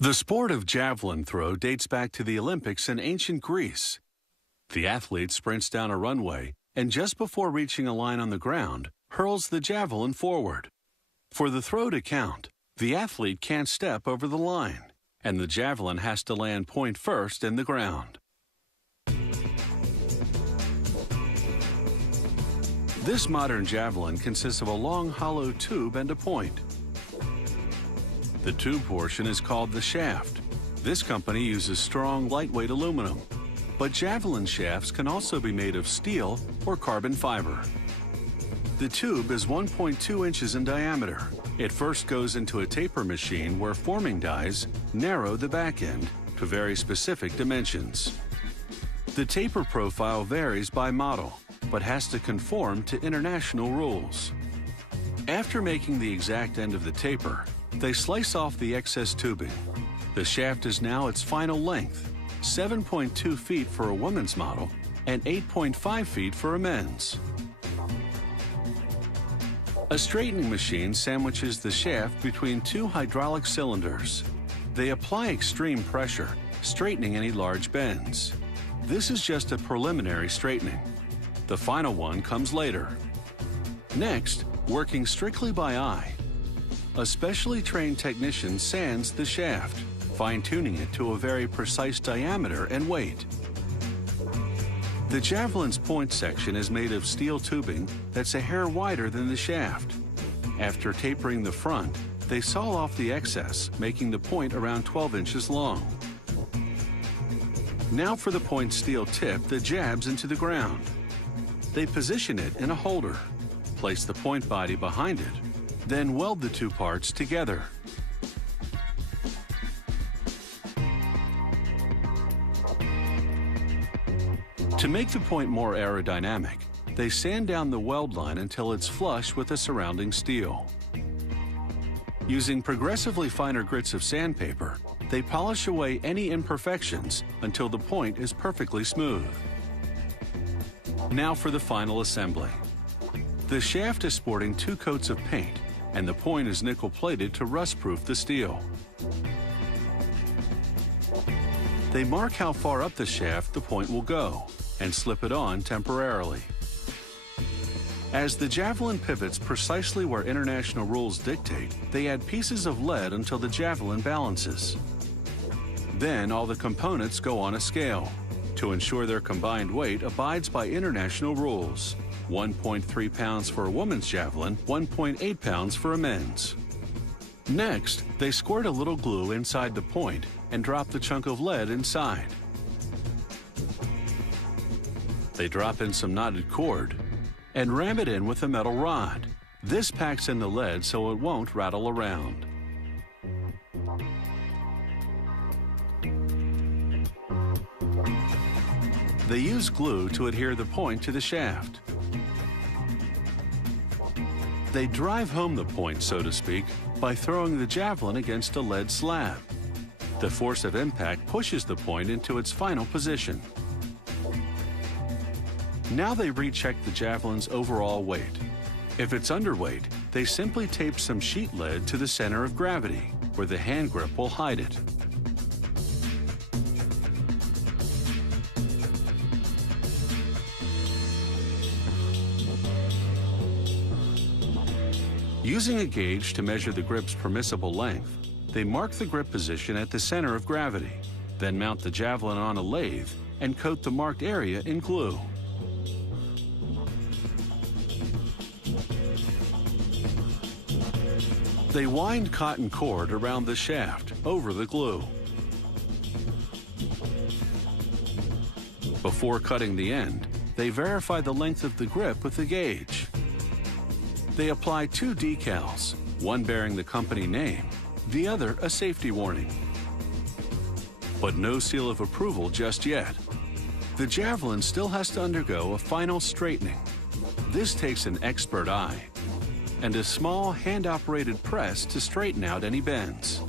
The sport of javelin throw dates back to the Olympics in ancient Greece. The athlete sprints down a runway and just before reaching a line on the ground, hurls the javelin forward. For the throw to count, the athlete can't step over the line, and the javelin has to land point first in the ground. This modern javelin consists of a long hollow tube and a point. The tube portion is called the shaft. This company uses strong, lightweight aluminum, but javelin shafts can also be made of steel or carbon fiber. The tube is 1.2 inches in diameter. It first goes into a taper machine where forming dies narrow the back end to very specific dimensions. The taper profile varies by model, but has to conform to international rules. After making the exact end of the taper, they slice off the excess tubing. The shaft is now its final length, 7.2 feet for a woman's model and 8.5 feet for a men's. A straightening machine sandwiches the shaft between two hydraulic cylinders. They apply extreme pressure, straightening any large bends. This is just a preliminary straightening. The final one comes later. Next, working strictly by eye, a specially trained technician sands the shaft, fine-tuning it to a very precise diameter and weight. The javelin's point section is made of steel tubing that's a hair wider than the shaft. After tapering the front, they saw off the excess, making the point around 12 inches long. Now for the point steel tip that jabs into the ground. They position it in a holder, place the point body behind it, then weld the two parts together. To make the point more aerodynamic, they sand down the weld line until it's flush with the surrounding steel. Using progressively finer grits of sandpaper, they polish away any imperfections until the point is perfectly smooth. Now for the final assembly. The shaft is sporting 2 coats of paint, and the point is nickel-plated to rust-proof the steel. They mark how far up the shaft the point will go and slip it on temporarily. As the javelin pivots precisely where international rules dictate, they add pieces of lead until the javelin balances. Then all the components go on a scale to ensure their combined weight abides by international rules. 1.3 pounds for a woman's javelin, 1.8 pounds for a men's. Next, they squirt a little glue inside the point and drop the chunk of lead inside. They drop in some knotted cord and ram it in with a metal rod. This packs in the lead so it won't rattle around. They use glue to adhere the point to the shaft. They drive home the point, so to speak, by throwing the javelin against a lead slab. The force of impact pushes the point into its final position. Now they recheck the javelin's overall weight. If it's underweight, they simply tape some sheet lead to the center of gravity, where the hand grip will hide it. Using a gauge to measure the grip's permissible length, they mark the grip position at the center of gravity, then mount the javelin on a lathe and coat the marked area in glue. They wind cotton cord around the shaft over the glue. Before cutting the end, they verify the length of the grip with the gauge. They apply 2 decals, one bearing the company name, the other a safety warning. But no seal of approval just yet. The javelin still has to undergo a final straightening. This takes an expert eye and a small hand-operated press to straighten out any bends.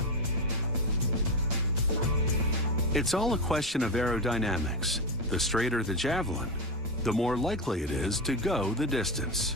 It's all a question of aerodynamics. The straighter the javelin, the more likely it is to go the distance.